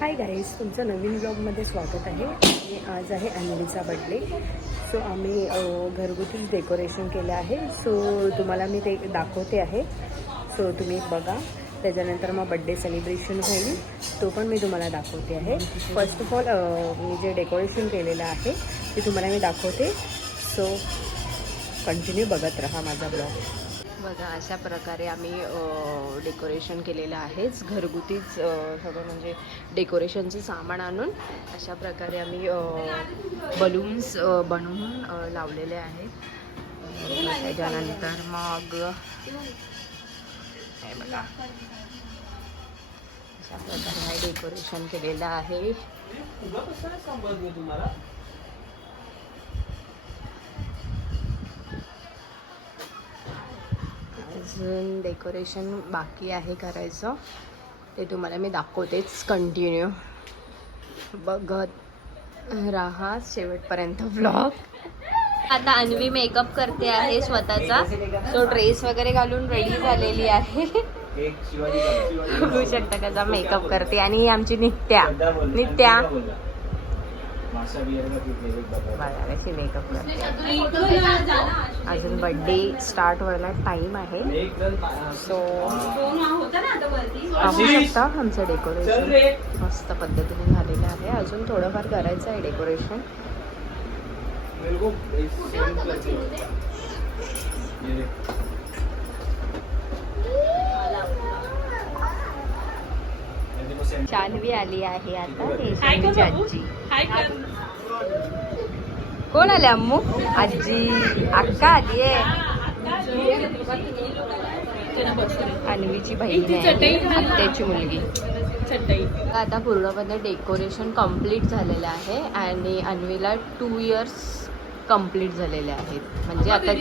Hi guys, तुमचं नवीन ब्लॉगमध्ये स्वागत आहे. आणि आज आहे अन्वीचा बड्डे. सो आम्ही घरगुतीच डेकोरेशन केलं आहे. सो तुम्हाला मी ते दाखवते आहे. सो तुम्ही बघा. त्याच्यानंतर मग बड्डे सेलिब्रेशन होईल, तो पण मी तुम्हाला दाखवते आहे. फर्स्ट ऑफ ऑल मी जे डेकोरेशन केलेलं आहे ते तुम्हाला मी दाखवते. सो कंटिन्यू बघत राहा माझा ब्लॉग. बघा, अशा प्रकारे आम्ही डेकोरेशन केलेलं आहेच. घरगुतीच सगळं म्हणजे डेकोरेशनचं सामान आणून अशा प्रकारे आम्ही बलून्स बनवून लावलेले आहेत. त्याच्यानंतर मग हे बघा, अशा प्रकारे हे डेकोरेशन केलेलं आहे. अजून डेकोरेशन बाकी आहे करायचं, ते तुम्हाला मी दाखवतेच. कंटिन्यू बघत राहा शेवटपर्यंत व्लॉग. आता अन्वी मेकअप करते आहे स्वतःचा. सो ड्रेस वगैरे घालून रेडी झालेली आहे. बघू शकता कसा मेकअप करते. आणि आमची नित्या बघा कशी मेकअप करते. अजून बड्डे स्टार्ट व्हायला टाइम आहे. सो पाहू शकता आमचं डेकोरेशन मस्त पद्धतीने झालेलं आहे. अजून थोडंफार करायचं आहे डेकोरेशन. शान्वी आली आहे आता. शान्वीची आजी. कोण आले? अम्मू आजी अक्का आली आहे. अन्वीची बहीण आहे, आत्याची मुलगी. आता पूर्णपणे डेकोरेशन कम्प्लीट झालेलं आहे आणि अन्वीला 2 इयर्स कम्प्लीट झालेले आहेत. म्हणजे आता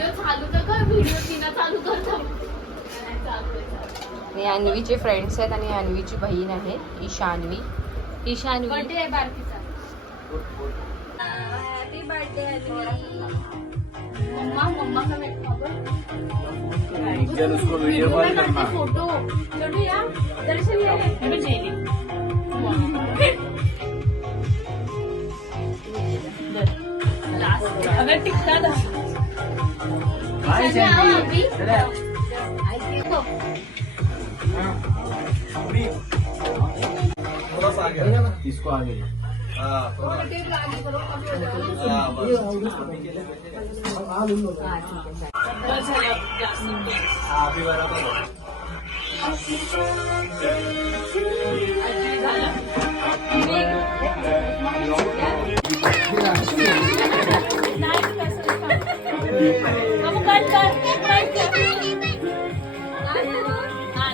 हे अन्वीचे फ्रेंड्स आहेत आणि अन्वीची बहीण आहे ईशान्वी. Happy birthday Anvi. मम्मा का वीडियो कॉल करना. फोटो छोटू या दर्शन अगर टिकता था इसको आगे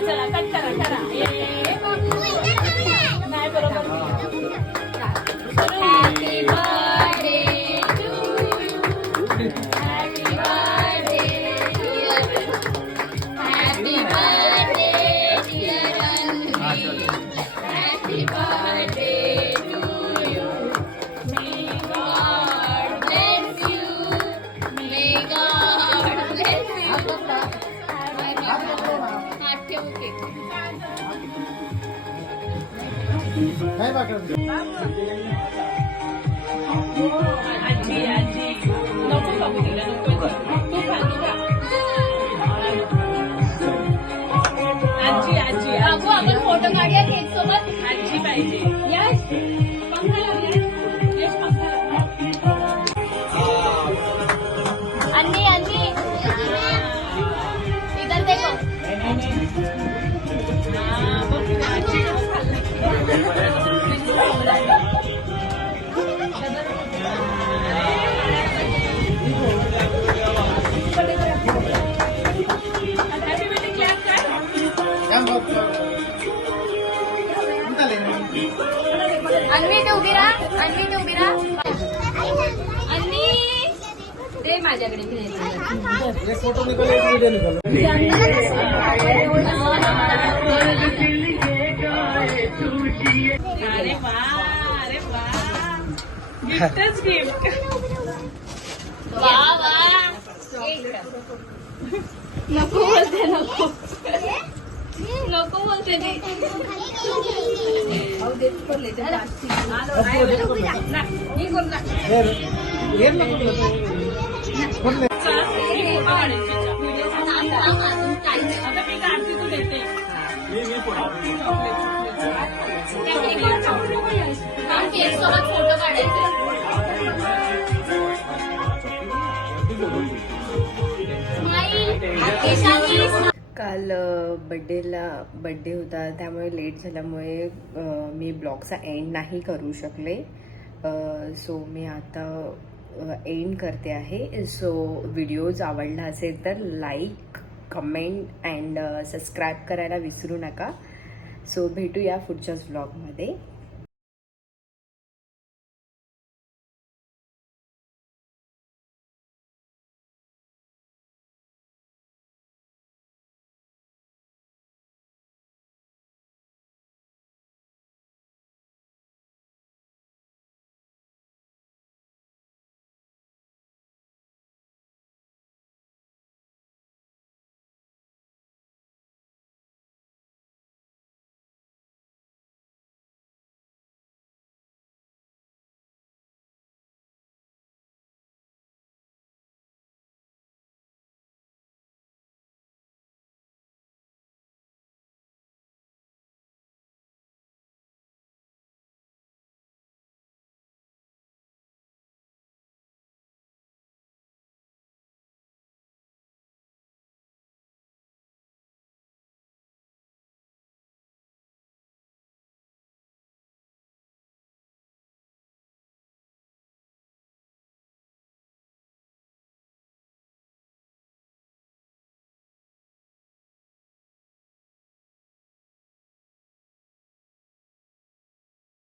चला कट करा. नाही बरोबर. आजी आपण फोटो काढूया केक सोबत. आजी पाहिजे. यस पंखा लावूया. यस पंखा. अन्वी इधर देखो. अन्वी ते उभी राहा. अन्वी ते माझ्याकडे फोटो निघाले. अरे वा गिफ्टच गिफ्ट. वा नको बोलते नको. नको बोलते ते. मी करू ना. आता मी काढते तू देते. फोटो काढायचे. काल बड्डे होता त्यामुळे लेट झाल्यामुळे मी ब्लॉगचा एंड नाही करू शकले. सो मी आता एंड करते आहे. सो व्हिडिओज आवडला असेल तर लाईक, कमेंट अँड सबस्क्राईब करायला विसरू नका. सो भेटूया पुढच्याच व्लॉगमध्ये.